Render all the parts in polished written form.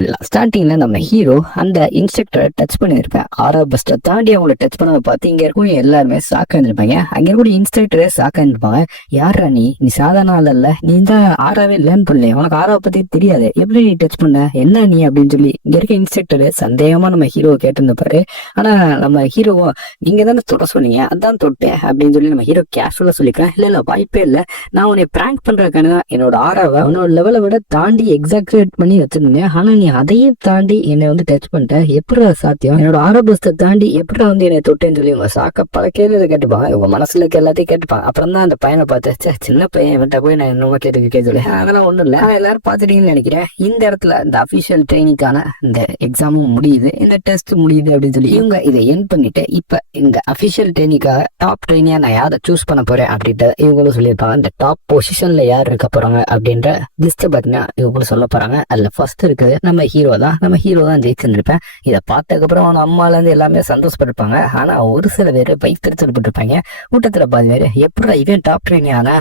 ஸ்டார்டிங்ல நம்ம ஹீரோ அந்த இன்ஸ்ட்ரக்டரை டச் பண்ணியிருப்பேன். 6வது பஸ்ட்டை தாண்டி அவங்கள டச் பண்ண பார்த்து இங்க இருக்கும் எல்லாருமே ஷாக்கா இருந்திருப்பாங்க. அங்க கூட இன்ஸ்ட்ரக்டரே ஷாக்கா இருந்திருப்பாங்க. யாரா நீ சாதாரண ஆள் இல்ல, நீ தான் 6வே லேர்ன் பண்ணல, உனக்கு 6வை பத்தி தெரியாது, எப்படி நீ டச் பண்ண, என்ன நீ அப்படின்னு சொல்லி இங்க இருக்க இன்ஸ்ட்ரக்டர் சந்தேகமா நம்ம ஹீரோவை கேட்டிருந்தப்பாரு. ஆனா நம்ம ஹீரோவும் நீங்க தானே தொட சொன்னீங்க, அதான் தொட்டேன் அப்படின்னு சொல்லி நம்ம ஹீரோ கேஷுவலா சொல்லிக்கிறேன். இல்ல வாய்ப்பே இல்ல, நான் உன்னை பிராங்க் பண்றதுக்கான தான் என்னோட 6வை உன்னோட லெவலை விட தாண்டி எக்ஸாக்ரேட் பண்ணி வச்சிருந்தேன். ஆனா நீ அதையும் தாண்டி என்னை வந்து டச் பண்ணிட்ட, எப்படி சாத்தியம், என்னோட 6வது பஸ்ஸை தாண்டி எப்படி வந்து என்னை தொட்டேன்னு சொல்லி உங்க சாக்க பல கேள்வி கேட்டுப்பாங்க. உங்க மனசுல இருக்க எல்லாத்தையும் கேட்டுப்பாங்க. அப்புறம் தான் அந்த பையனை பார்த்து சின்ன பையன் இவன்ட்ட போய் நான் என்னமோ கேட்டு சொல்லி அதெல்லாம் ஒண்ணும் இல்லை. எல்லாரும் பார்த்துட்டீங்கன்னு நினைக்கிறேன். இந்த இடத்துல இந்த அபிஷியல் ட்ரைனிங்கான இந்த எக்ஸாமும் முடியுது, இந்த டெஸ்ட் முடியுது அப்படின்னு சொல்லி இவங்க இதை என் பண்ணிட்டு இப்ப இந்த அபிஷியல் ட்ரைனிங்காக டாப் ட்ரைனியா நான் யாரை சூஸ் பண்ண போறேன் அப்படின்ட்டு இவங்களும் சொல்லியிருப்பாங்க. இந்த டாப் பொசிஷன்ல யார் இருக்க போறாங்க அப்படின்ற லிஸ்ட் பாத்தீங்கன்னா இவங்களும் சொல்ல போறாங்க. அதுல ஃபர்ஸ்ட் இருக்குது நம்ம ஹீரோ தான் ஜெயிச்சிருந்திருப்பேன். இதை பார்த்ததுக்கப்புறம் அவன் அம்மால இருந்து எல்லாமே சந்தோஷப்பட்டிருப்பாங்க. ஆனா ஒரு சில பேர் பைத்திருப்பட்டிருப்பாங்க. கூட்டத்துல பாதி பேர் எப்படி இவன் டாப் ட்ரெயின் ஆனா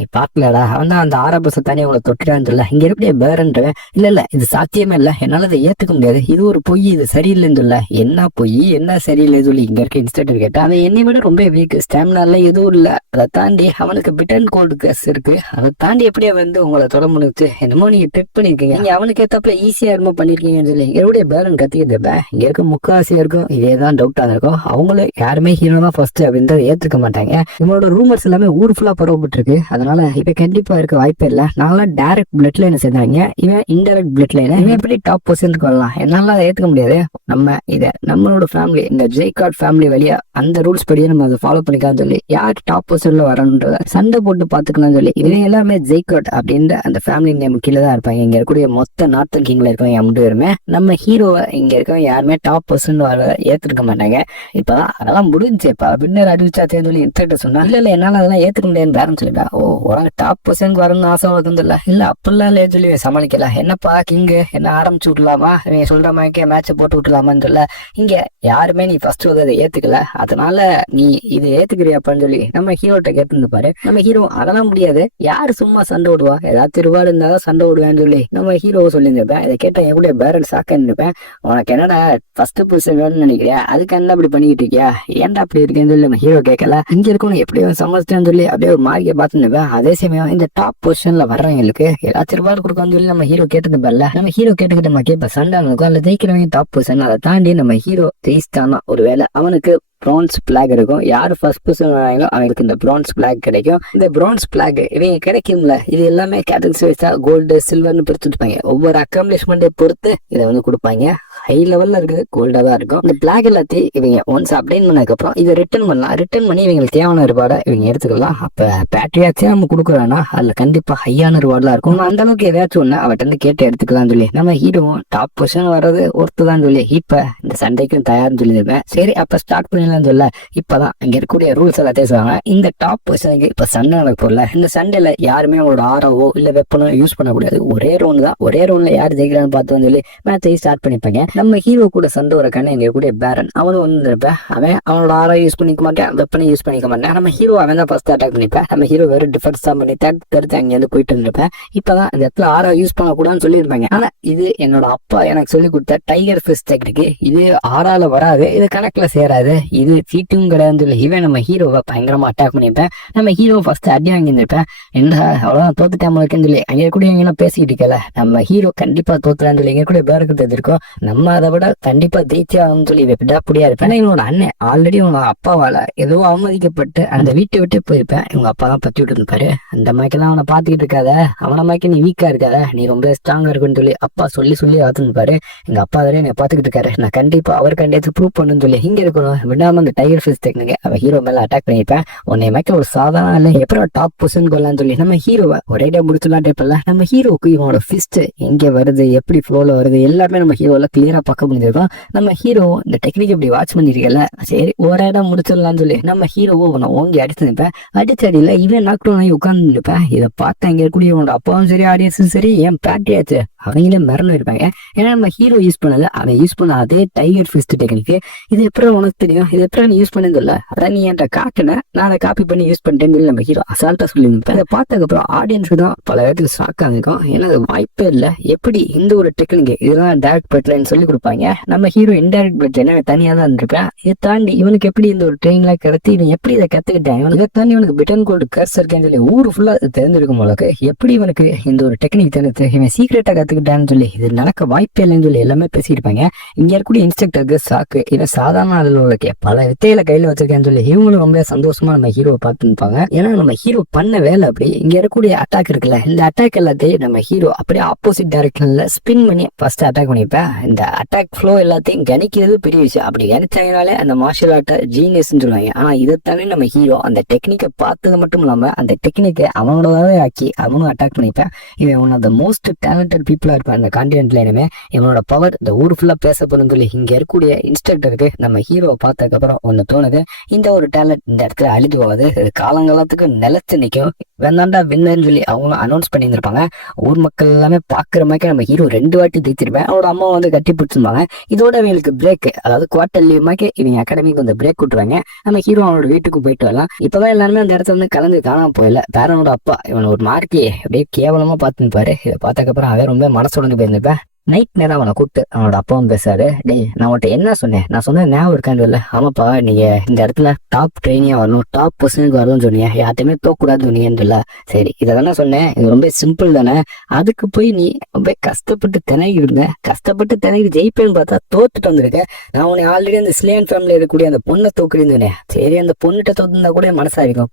நீ பார்க்கலடா, அவன் தான் அந்த 6வது பஸ் தானே அவங்களை தொட்டிடான்னு சொல்ல இங்க எப்படி பேரன்றவன் இல்ல இது சாத்தியமே இல்ல, என்னால அதை ஏத்துக்க முடியாது, இது ஒரு பொய், இது சரியில்லைன்னு சொல்ல என்ன பொய் என்ன சரியில்லைன்னு சொல்லி இங்க இருக்க இன்ஸ்ட்ரக்டர் கேட்டா அவன் என்னை விட ரொம்ப வீக், ஸ்டாமினால எதுவும் இல்ல, அதை தாண்டி அவனுக்கு பிட்டன் கோல்டு கேஸ் இருக்கு, அதை தாண்டி எப்படியே வந்து உங்களை தொட முடிச்சு என்னமோ நீங்க ட்ரிக் பண்ணிருக்கீங்க, நீங்க அவனுக்கு ஏத்தாப்புல ஈஸியா என்னமோ பண்ணிருக்கீங்கன்னு சொல்லி என்னுடைய பேரன் கத்திக்கிட்டு இங்க இருக்க முக்காசியா இருக்கும். இதேதான் டவுட்டா இருக்கும். அவங்களும் யாருமே ஹீரோ தான் ஃபர்ஸ்ட் அப்படின்னு ஏத்துக்க மாட்டாங்க. இவங்களோட ரூமர்ஸ் எல்லாமே ஊர் ஃபுல்லா பரவப்பட்டு இருக்கு. அதனால இப்ப கண்டிப்பா இருக்க வாய்ப்பே இல்ல. நாங்களாம் டைரக்ட் பிளட் லைன் சேர்ந்தாங்க, இவன் இன்டைரக்ட் பிளட் லைன், இவன் எப்படி டாப் பொசிஷனுக்கு வரலாம், என்னால அதை ஏத்துக்க முடியாது. நம்ம இதை நம்மளோட ஃபேமிலி இந்த ஜெய்கார்ட் ஃபேமிலி வழியா அந்த ரூல்ஸ் படியே நம்ம அதை ஃபாலோ பண்ணிக்கலாம் சொல்லி யார் டாப் பொசிஷன்ல வரணுன்றத சண்டை போட்டு பாத்துக்கலாம் சொல்லி இவங்க எல்லாருமே ஜெய்கார்ட் அப்படின்ற அந்த ஃபேமிலி நேம் கீழே தான் இருப்பாங்க. இங்க இருக்கக்கூடிய மொத்த நார்த்தன் கிங்ல இருக்கவங்க ரெண்டு பேருமே நம்ம ஹீரோவை இங்க இருக்கவங்க யாருமே டாப் பர்சன் வர ஏத்துக்க மாட்டாங்க. இப்பதான் அதெல்லாம் முடிஞ்சுப்பா அப்படின்னு அறிவிச்சா சொல்லி இன்ஸ்ட்ரக்டர் சொன்னா இல்ல என்னால அதெல்லாம் ஏத்துக்க முடியாதுன்னு பேரன் சொல்லிட்டா. ஓ உனக்கு டாப் பர்சனுக்கு வரணும்னு ஆசை வருதுல்ல, இல்ல அப்படிலாம் இல்லையே சொல்லி சமாளிக்கலாம். என்னப்பா கிங்கு என்ன ஆரம்பிச்சு விட்டுலாமா, நீங்க சொல்ற மாதிரி மேட்சை போட்டு விட்டுலாமான்னு சொல்ல இங்க யாருமே நீ ஃபர்ஸ்ட் வந்து அதை ஏத்துக்கல, அதனால நீ இது ஏத்துக்கிறியாப்பான்னு சொல்லி நம்ம ஹீரோட்ட கேட்டுருந்துப்பாரு. நம்ம ஹீரோ அதெல்லாம் முடியாது, யாரு சும்மா சண்டை விடுவா, ஏதாச்சும் ரிவார்டு இருந்தாதான் சண்டை விடுவேன்னு சொல்லி நம்ம ஹீரோவை சொல்லியிருந்திருப்பேன். இதை கேட்ட என் கூட பேரன் சாக்க இருப்பேன். உனக்கு என்னடா ஃபர்ஸ்ட் பொசிஷன் வேணும்னு நினைக்கிறியா, அதுக்கு என்ன அப்படி பண்ணிக்கிட்டு இருக்கியா, ஏன்டா அப்படி இருக்கேன்னு சொல்லி நம்ம ஹீரோ கேட்கல. இங்க இருக்கணும் எப்படியோ சமஸ்டேன்னு சொல்லி அப்படியே ஒரு மார்க்கை பார்த்துருப்பேன். அதே சமயம் இந்த டாப் பொசிஷன்ல வர்றவங்களுக்கு ஏதாச்சும் ரிவார்டு கொடுக்கான்னு சொல்லி நம்ம ஹீரோ கேட்டுருப்பல. நம்ம ஹீரோ கேட்டுக்கிட்ட நம்ம கேட்ப சண்டை இருக்கும், அதுல ஜெயிக்கிறவங்க டாப் பொசிஷன், அதை தாண்டி நம்ம ஹீரோ ஜெயிச்சிட்டானா ஒருவேளை அவனுக்கு பிரான்ஸ் பிளாக் இருக்கும். யாரு ஃபர்ஸ்ட் பொசிஷன் வராங்களோ அவங்களுக்கு இந்த பிரான்ஸ் பிளாக் கிடைக்கும். இந்த பிரான்ஸ் பிளாக் இவங்க கிடைக்கும்ல, இது எல்லாமே கேட்டகரிஸ் வைஸா கோல்டு சில்வர்னு பிரிச்சுருப்பாங்க. ஒவ்வொரு அக்காம்ப்ளிஷ்மெண்ட்டை பொறுத்து இதை வந்து கொடுப்பாங்க. ஹை லெவல்ல இருக்குது கோல்டா தான் இருக்கும். இந்த பிளாக் எல்லாத்தையும் இவங்க ஒன்ஸ் அப்டைன் பண்ணதுக்கு அப்புறம் இதை ரிட்டர்ன் பண்ணலாம். ரிட்டர்ன் பண்ணி இவங்களுக்கு தேவையான ரிவார்டை இவங்க எடுத்துக்கலாம். அப்ப பேட்ரியாச்சே நம்ம கொடுக்குறோம்னா அதுல கண்டிப்பா ஹையான ரிவார்ட்லாம் இருக்கும். அந்த அளவுக்கு ஏதாச்சும் ஒண்ணு அவட்ட இருந்து கேட்டு எடுத்துக்கலாம் சொல்லி நம்ம ஹீரோவும் டாப் பொசிஷன் வர்றது ஒருத்துதான் சொல்லி இப்ப இந்த சண்டைக்கும் தயார்னு சொல்லியிருப்பேன். சரி அப்ப ஸ்டார்ட் பண்ணலாம் சொல்ல இப்பதான் இங்க இருக்கக்கூடிய ரூல்ஸ் எல்லாத்தையும் சொல்லுவாங்க. இந்த டாப் பொசிஷனுக்கு இப்ப சண்டை நடக்க போறல, இந்த சண்டையில யாருமே அவங்களோட ஆரவோ இல்ல வெப்பனோ யூஸ் பண்ணக்கூடாது. ஒரே ரவுண்ட் தான், ஒரே ரவுண்ட்ல யார் ஜெயிக்கிறான்னு பார்த்து சொல்லி மேட்சை ஸ்டார்ட் பண்ணிப்பாங்க. நம்ம ஹீரோ கூட சண்டை வரக்கான எங்க கூட பேரன் அவனும் வந்துருப்பேன். அவனோட ஆரோ யூஸ் பண்ணிக்க மாட்டேன், வெப்பனை யூஸ் பண்ணிக்க மாட்டேன். நம்ம ஹீரோ அவன் தான் ஃபர்ஸ்ட் அட்டாக் பண்ணிப்பேன். நம்ம ஹீரோ வேற டிஃபென்ஸ் தான் பண்ணி தடுத்து அங்க இருந்து போயிட்டு இருந்திருப்பேன். இப்பதான் இந்த இடத்துல ஆரோ யூஸ் பண்ணக்கூடாதுன்னு சொல்லியிருப்பாங்க. ஆனா இது என்னோட அப்பா எனக்கு சொல்லி கொடுத்த டைகர் ஃபிஷ் டெக்னிக், இது ஆறால வராது, இது கணக்குல சேராது, இது சீட்டும் கிடையாது சொல்லி இவன் நம்ம ஹீரோவை பயங்கரமா அட்டாக் பண்ணியிருப்பேன். நம்ம ஹீரோ ஃபர்ஸ்ட் அடி வாங்கியிருப்பேன். என்ன அவ்வளவுதான் தோத்துட்டாம இருக்குன்னு சொல்லி அங்க கூட எங்கெல்லாம் பேசிக்கிட்டு இருக்கல, நம்ம ஹீரோ கண்டிப்பா தோத்துறான்னு சொல்லி எங்க கூட பேருக்கு தெரிஞ்சிருக்கோம். நம்ம அதை விட கண்டிப்பா ஜெயிச்சே ஆகணும்னு சொல்லி விடாப்படியா இருப்பேன். இவனோட அண்ணன் ஆல்ரெடி உங்க அப்பாவால ஏதோ அவமதிக்கப்பட்டு அந்த வீட்டை விட்டே போயிருப்பேன். இவங்க அப்பா தான் பத்தி விட்டு இருப்பாரு. அந்த மாதிரிக்கெல்லாம் அவனை பாத்துக்கிட்டு இருக்காத, அவனை மாதிரி நீ வீக்கா இருக்காத, நீ ரொம்ப ஸ்ட்ராங்கா இருக்குன்னு சொல்லி அப்பா சொல்லி பார்த்துருப்பாரு. எங்க அப்பா வரையும் என்னை பாத்துக்கிட்டு இருக்காரு, நான் கண்டிப்பா அவர் கண்டிப்பா ப்ரூவ் பண்ணுன்னு சொல்லி இங்க இருக்கணும் விடாம அந்த டைகர் ஃபிஷ் டெக்னிக் அவன் ஹீரோ மேல அட்டாக் பண்ணிருப்பேன். உன்னை மேக்க ஒரு சாதாரண இல்லை எப்பறம் டாப் பொசிஷன் கொள்ளலாம்னு சொல்லி நம்ம ஹீரோவை ஒரேடியா முடிச்சுலாம் டைப்ல நம்ம ஹீரோவுக்கு இவனோட ஃபிஸ்ட் எங்க வருது எப்படி ஃப்ளோல வருது எல்லாமே நம்ம ஹீரோல கிளியரா பார்க்க முடிஞ்சிருக்கோம். நம்ம ஹீரோ இந்த டெக்னிக் இப்படி வாட்ச் பண்ணிருக்கல, சரி ஒரே இடம் முடிச்சிடலாம்னு சொல்லி நம்ம ஹீரோவோ உன்னை ஓங்கி அடிச்சு நிற்பேன். அடிச்சடியில இவன் நாக்டவுன் ஆகி உட்கார்ந்து நிற்பேன். இதை பார்த்தா இங்க இருக்கக்கூடிய இவனோட அப்பாவும் சரி ஆடியன்ஸும் சரி ஏன் பேட்டியாச்சு அவங்களே மறந்து இருப்பாங்க. ஏன்னா நம்ம ஹீரோ யூஸ் பண்ணல, அவன் யூஸ் பண்ண அதே டைகர் ஃபிஸ்ட் டெக்னிக்கு இது எப்படி உனக்கு தெரியும், இது எப்படி நீ யூஸ் பண்ணது இல்ல, அதான் நீ என்கிட்ட காட்டுன, நான் அதை காப்பி பண்ணி யூஸ் பண்ணிட்டேன்னு சொல்லி நம்ம ஹீரோ அசால்ட்டா சொல்லியிருப்பேன். இதை பார்த்ததுக்கப்புறம் ஆடியன்ஸுக்கு தான் பல இடத்துல ஷாக் ஆகிருக்கும். ஏன்னா அது வாய்ப்பே இல்லை, எப்படி இந்த ஒரு டெக்னிக் இதெல்லாம் டைரக்ட் பெட்லைன்னு சொல்லி கொடுப்பாங்க. நம்ம ஹீரோ இன்டைரக்ட் பெட்லைன் தனியாக தான் இருந்திருப்பேன். இதை தாண்டி இவனுக்கு எப்படி இந்த ஒரு ட்ரெயின்லாம் கிடத்தி இவன் எப்படி இதை கத்துக்கிட்டேன், இவனுக்கு தாண்டி இவனுக்கு பிட்டன் கோல்டு கர்ஸ் இருக்கேன்னு சொல்லி ஊர் ஃபுல்லா தெரிஞ்சிருக்கும் போலக்கு. எப்படி இவனுக்கு இந்த ஒரு டெக்னிக் தெரிஞ்சு இவன் சீக்கிரட்டா கத்துக்கிட்டான்னு சொல்லி இது நடக்க வாய்ப்பே இல்லைன்னு சொல்லி எல்லாமே பேசியிருப்பாங்க. இங்க இருக்கக்கூடிய இன்ஸ்ட்ரக்டருக்கு சாக்கு, இவன் சாதாரண அதில் உள்ள பல வித்தையில கையில வச்சிருக்கேன்னு சொல்லி இவங்களும் ரொம்ப சந்தோஷமா நம்ம ஹீரோவை பார்த்துருப்பாங்க. ஏன்னா நம்ம ஹீரோ பண்ண வேலை அப்படி. இங்க இருக்கக்கூடிய அட்டாக் இருக்குல்ல, இந்த அட்டாக் எல்லாத்தையும் நம்ம ஹீரோ அப்படியே ஆப்போசிட் டைரக்ஷன்ல ஸ்பின் பண்ணி ஃபர்ஸ்ட் அட்டாக் பண்ணிப்பேன். இந்த அட்டாக் ஃப்ளோ எல்லாத்தையும் கணிக்கிறது பெரிய விஷயம். அப்படி கணிச்சாங்கனாலே அந்த மார்ஷல் ஆர்ட்டை ஜீனியஸ்ன்னு சொல்லுவாங்க. ஆனா இதைத்தானே நம்ம ஹீரோ அந்த டெக்னிக்கை பார்த்தது மட்டும் இல்லாம அந்த டெக்னிக்கை அவனோடவே ஆக்கி அவனும் அட்டாக் பண்ணிப்பேன். இவன் one of the most talented பீப்புளா இருப்பான் இந்த கான்டினென்ட்ல. இனிமே இவனோட பவர் இந்த ஊர் ஃபுல்லா பேசப்படும் சொல்லி இங்க இருக்கக்கூடிய இன்ஸ்ட்ரக்டருக்கு நம்ம ஹீரோவை பார்த்ததுக்கு அப்புறம் ஒன்னு தோணுது, இந்த ஒரு டேலண்ட் இந்த இடத்துல அழிது போகாது, காலங்காலத்துக்கு நிலைச்சு நிற்கும், வேண்டாண்டா வின்னர்னு சொல்லி அவங்களும் அனௌன்ஸ் பண்ணியிருந்திருப்பாங்க. ஊர் மக்கள் எல்லாமே பாக்குற மாதிரி நம்ம ஹீரோ 2 வாட்டி ஜெயிச்சிருப்பேன். அவனோட அம்மா வந்து கட்டி பிடிச்சிருப்பாங்க. இதோட இவங்களுக்கு பிரேக், அதாவது குவார்டர் லீவ் மாதிரி இவங்க அகாடமிக்கு வந்து பிரேக் விட்டுருவாங்க. நம்ம ஹீரோ அவனோட வீட்டுக்கு போயிட்டு வரலாம். இப்பதான் எல்லாருமே அந்த இடத்துல வந்து கலந்து காணாம போயில. பேரனோட அப்பா இவன் ஒரு மார்க்கி அப்படியே கேவலமா பார்த்துருப்பாரு. இதை பார்த்ததுக்கப்புறம் அவன் ரொம்ப மனசுடஞ்சு போயிருந்திருப்பேன். நைட் நேரம் அவனை கூப்பிட்டு அவனோட அப்பாவும் பேசாரு, டேய் நான் உன்ட்ட என்ன சொன்னேன், நான் சொன்னேன் ஞாபகம் இருக்கான்னு இல்லை, ஆமாப்பா நீங்க இந்த இடத்துல டாப் ட்ரெயினியா வரணும், டாப் பொசிஷனுக்கு வரணும்னு சொன்னீங்க, யார்ட்டையுமே தோக்கூடாதுன்னு சொன்னீங்கன்னு. சரி இதை தானே சொன்னேன், இது ரொம்ப சிம்பிள் தானே, அதுக்கு போய் நீ ரொம்ப கஷ்டப்பட்டு திணறி இருந்த, கஷ்டப்பட்டு திணறி ஜெயிப்பேன்னு பார்த்தா தோத்துட்டு வந்திருக்கேன். நான் உன்னை ஆல்ரெடி அந்த ஸ்லேன் ஃபேமிலியில் இருக்கக்கூடிய அந்த பொண்ணை தோக்குறேன்னு சொன்னேன். சரி அந்த பொண்ணுகிட்ட தோத்துருந்தா கூட மனசா இருக்கும்,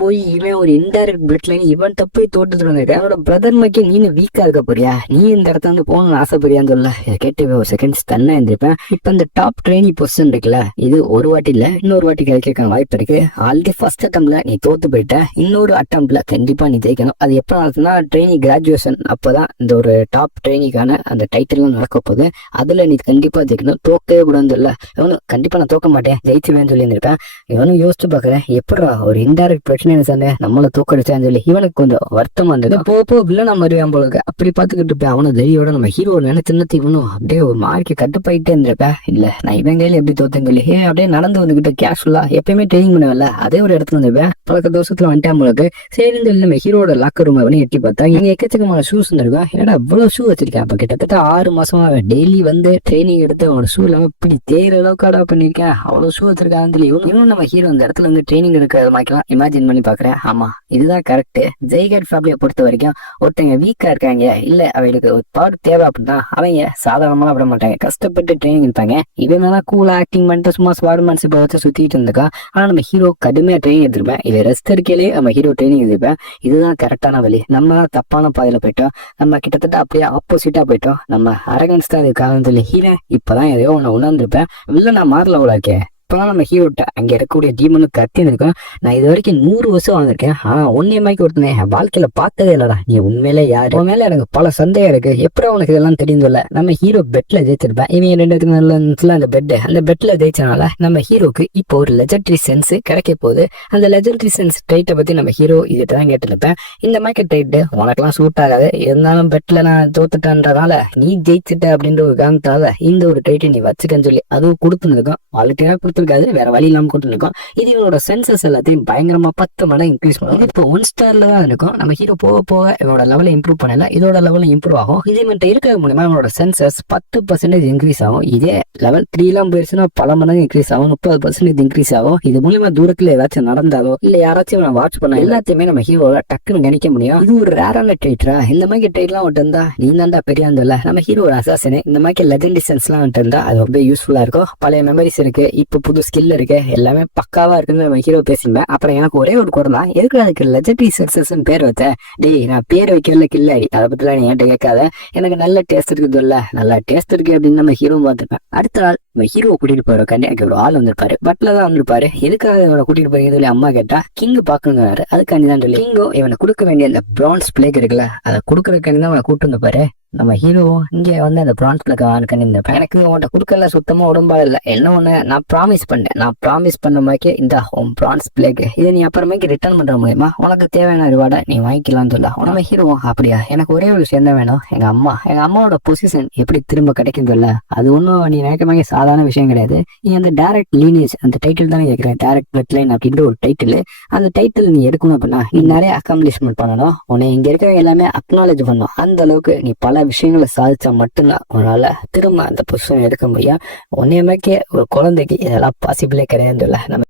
போய் இவன் ஒரு இன்டைரக்ட் பிளட்லைன் இவன் தப்பை தோட்டுட்டு வந்திருக்கேன். அவனோட பிரதர் மக்கி நீனு வீக்கா இருக்க போறியா, நீ இந்த இடத்துல வந்து போகணும்னு ஆசைப்படியான்னு சொல்ல. இதை கேட்டு ஒரு செகண்ட்ஸ் தன்னா இருந்திருப்பேன். இப்ப இந்த டாப் ட்ரெயினி பொசிஷன் இருக்குல்ல, இது ஒரு வாட்டி இல்ல இன்னொரு வாட்டி கிடைக்க வாய்ப்பு இருக்கு. ஆல்ரெடி ஃபர்ஸ்ட் அட்டம்ப்ட்ல நீ தோத்து போயிட்ட, இன்னொரு அட்டம்ப்ட்ல கண்டிப்பா நீ ஜெயிக்கணும். அது எப்ப நடக்குதுன்னா ட்ரெயினி கிராஜுவேஷன் அப்பதான் இந்த ஒரு டாப் ட்ரெயினிக்கான அந்த டைட்டில் நடக்க போகுது. அதுல நீ கண்டிப்பா ஜெயிக்கணும், தோக்கவே கூடாது இல்ல. இவனும் கண்டிப்பா நான் தோக்க மாட்டேன் ஜெயிச்சுவேன்னு சொல்லி இருந்திருப்பேன். இவனும் யோசிச்சு பாக்குறேன், எப்படா ஒரு இன்டைரக்ட் பிரச்சனை சொன்னேன் நம்மள தோக்கடிச்சான்னு சொல்லி இவனுக்கு கொஞ்சம் வருத்தமா இருந்தது. போ வில்லனா மறுவேன் போல அப்படி பாத்துக்கிட்டு இருப்பேன். அவனை தைரியோட நம்ம ஹீரோ நினைச்சு இவனும் அப்படியே ஒரு மார்க்கை கட்டுப்பாயிட்டே இருந்திருப்ப. இல்ல நான் இவன் கையில எப்படி தோத்தேன்னு சொல்லி அப்படியே நடந்து வந்துகிட்டு கேஷுவலா எப்பயுமே ட்ரெயினிங் பண்ணுவேன்ல அதே ஒரு இடத்துல வந்துருப்பேன். பழக்க தோசத்துல வந்துட்டேன் உங்களுக்கு. சரி நம்ம ஹீரோட லாக்கர் ரூம் அவனே எட்டி பார்த்தா இங்க எக்கச்சக்கமான ஷூஸ் இருந்திருக்கா. ஏன்னா இவ்வளவு ஷூ வச்சிருக்கேன். அப்ப கிட்டத்தட்ட 6 மாசமா டெய்லி வந்து ட்ரைனிங் எடுத்து அவனோட ஷூ இல்லாம இப்படி தேர் அளவுக்கு ஆடா பண்ணிருக்கேன். அவ்வளவு ஷூ வச்சிருக்கான்னு சொல்லி இவனும் நம்ம ஹீரோ அந்த இடத்துல வந்து ட்ரைனிங் எடுக்கிறது மாதிரிலாம் இமேஜின் பண்ணி பாக்குறேன். ஆமா இதுதான் கரெக்ட். ஜெய்கட் ஃபேமிலியை பொறுத்த வரைக்கும் ஒருத்தங்க வீக்கா இருக்காங்க, இல்ல அவங்களுக்கு ஒரு பவர் தேவை அப்படின்னா அவங்க சாதாரணமா விட மாட்டாங்க, கஷ்டப்பட்டு ட்ரைனிங் இருப்பாங்க. இவன் வேணா கூலா ஆக்டிங் பண்ணிட்டு சும்மா ஸ்வாட்மேன்ஷிப் வச்சு சுத்திட்டு இருந்திருக்கா. ஆனா நம்ம ஹீரோ கடுமையா ட்ரைனிங் எடுத்திருப்பேன். இது ரெஸ்ட் இருக்கையிலே நம்ம ஹீரோ ட்ரைனிங் எடுத்திருப்பேன். இதுதான் கரெக்டான வழி. நம்ம தான் தப்பான பாதையில போயிட்டோம், நம்ம கிட்டத்தட்ட அப்படியே ஆப்போசிட்டா போயிட்டோம், நம்ம அரகன்ஸ் தான் இதுக்காக சொல்லி ஹீரோ இப்பதான் எதையோ ஒன்னு உணர்ந்திருப்பேன். இல்ல நான் மாறல அவ்வளோ இருக்கேன். இப்பதான் நம்ம ஹீரோட்ட அங்க இருக்கக்கூடிய டீமனுக்கு கத்தி இருக்கோம். நான் இது வரைக்கும் 100 வருஷம் வாழ்ந்திருக்கேன். ஆனா ஒன்னியமாக்கி ஒருத்தனே வாழ்க்கையில பார்த்ததே இல்லடா. நீ உண்மையிலே யாரு, உன் மேல எனக்கு பல சந்தேகம் இருக்கு, எப்படி உனக்கு இதெல்லாம் தெரியும் சொல்ல. நம்ம ஹீரோ பெட்ல ஜெயிச்சிருப்பேன். இவங்க 2 நல்ல அந்த பெட்ல ஜெயிச்சனால நம்ம ஹீரோக்கு இப்போ ஒரு லெஜெண்டரி சென்ஸ் கிடைக்க போகுது. அந்த லெஜெண்டரி சென்ஸ் டைட்டை பத்தி நம்ம ஹீரோ இதுட்டு தான் கேட்டுருப்பேன். இந்த மாதிரி டைட்டு உனக்கெல்லாம் சூட் ஆகாது, இருந்தாலும் பெட்ல நான் தோத்துட்டேன்றதால நீ ஜெயிச்சுட்ட அப்படின்ற ஒரு காரணத்தால இந்த ஒரு டைட்டை நீ வச்சுட்டேன்னு சொல்லி அதுவும் கொடுத்துருக்கோம். வாலண்டியரா கொடுத்துருக்காது, வேற வழி இல்லாம கொடுத்துருக்கோம். இது இவனோட சென்சஸ் எல்லாத்தையும் பயங்கரமா 10 மடங்கு இன்க்ரீஸ் பண்ணும். இப்போ 1 ஸ்டார்ல தான் இருக்கும். நம்ம ஹீரோ போக இவனோட லெவலை இம்ப்ரூவ் பண்ணல, இதோட லெவலும் இம்ப்ரூவ் ஆகும். இதே மட்டும் இருக்கிறது மூலமா இவனோட சென்சஸ் 10% இன்க்ரீஸ் ஆகும். இதே லெவல் 3 எல்லாம் போயிருச்சுன்னா பல மடங்கு இன்க்ரீஸ் ஆகும், 30% இன்க்ரீஸ் ஆகும். இது மூலமா தூரத்துல ஏதாச்சும் நடந்தாலோ இல்ல யாராச்சும் வாட்ச் பண்ண எல்லாத்தையுமே நம்ம ஹீரோல டக்குன்னு கணிக்க முடியும். இது ஒரு ரேரான ட்ரீட்ரா. இந்த மாதிரி ட்ரீட்லாம் விட்டு இருந்தா நீ தாண்டா பெரியாந்தல்ல. நம்ம ஹீரோ ஒரு அசாசினே. இந்த மாதிரி லெஜெண்டரி சென்ஸ் எல்லாம் விட்டு இருந்தா அது ரொம்ப யூஸ்ஃபுல்லா இருக்கும். பழைய மெமரிஸ் இருக்கு, இப்போ புது ஸ்கில் இருக்கு, எல்லாமே பக்காவா இருக்குன்னு நம்ம ஹீரோ பேசிப்பேன். அப்புறம் எனக்கு ஒரே ஒரு குறை தான், எதுக்கு அதுக்கு லெஜெண்டரி சென்சஸ் பேர் வச்ச. டேய் நான் பேர் வைக்கல கில்லாடி, அதை பத்திலாம் நீ என்கிட்ட கேட்காத, எனக்கு நல்ல டேஸ்ட் இருக்குது இல்ல, நல்லா டேஸ்ட் இருக்கு அப்படின்னு நம்ம ஹீரோ பார்த்துருப்பேன். அடுத்த நாள் நம்ம ஹீரோ கூட்டிட்டு போற கண்டிப்பாக ஒரு ஆள் வந்திருப்பாரு, பட்ல தான் வந்திருப்பாரு. எதுக்காக இவனை கூட்டிட்டு போறீங்கன்னு சொல்லி அம்மா கேட்டா கிங் பாக்குங்கிறாரு. அதுக்காண்டி தான் சொல்லி கிங்கோ இவனை கொடுக்க வேண்டிய அந்த பிரான்ஸ் பிளேக் இருக்குல்ல அதை கொடுக்கறதுக்காண்டி தான் அவனை கூட்டு வந்திருப்பாரு. நம்ம ஹீரோ இங்க வந்து அந்த பிரான்ஸ் பிளக் ஆனுக்கு இருந்தப்ப எனக்கு உன்கிட்ட குடுக்கல சுத்தமா உடம்பா இல்ல. என்ன ஒண்ணு நான் ப்ராமிஸ் பண்ணேன். நான் ப்ராமிஸ் பண்ண மாதிரி இந்த உன் பிரான்ஸ் பிளக் இதை நீ அப்புறமேக்கு ரிட்டர்ன் பண்ற மூலியமா உனக்கு தேவையான ரிவார்டை நீ வாங்கிக்கலாம்னு சொல்ல. நம்ம ஹீரோ அப்படியா, எனக்கு ஒரே ஒரு விஷயம் தான் வேணும். எங்க அம்மாவோட பொசிஷன் எப்படி திரும்ப கிடைக்கும் சொல்ல. அது ஒன்றும் நீ நினைக்க மாதிரி சாதாரண விஷயம் கிடையாது. நீ அந்த டைரக்ட் லீனேஜ் அந்த டைட்டில் தானே கேட்கிறேன், டைரக்ட் பிளட் லைன் அப்படின்ற ஒரு டைட்டில். அந்த டைட்டில் நீ எடுக்கணும் அப்படின்னா நீ நிறைய அக்காம்ப்ளிஷ்மெண்ட் பண்ணணும். உன்னை இங்க இருக்க எல்லாமே அக்னாலேஜ் பண்ணணும். அந்த அளவுக்கு நீ பல விஷயங்களை சாதிச்சா மட்டும்தான் உன்னால திரும்ப அந்த பொசிஷன் எடுக்க முடியும். உன்னையமைக்க ஒரு குழந்தைக்கு இதெல்லாம் பாசிபிளே கிடையாது. நம்ம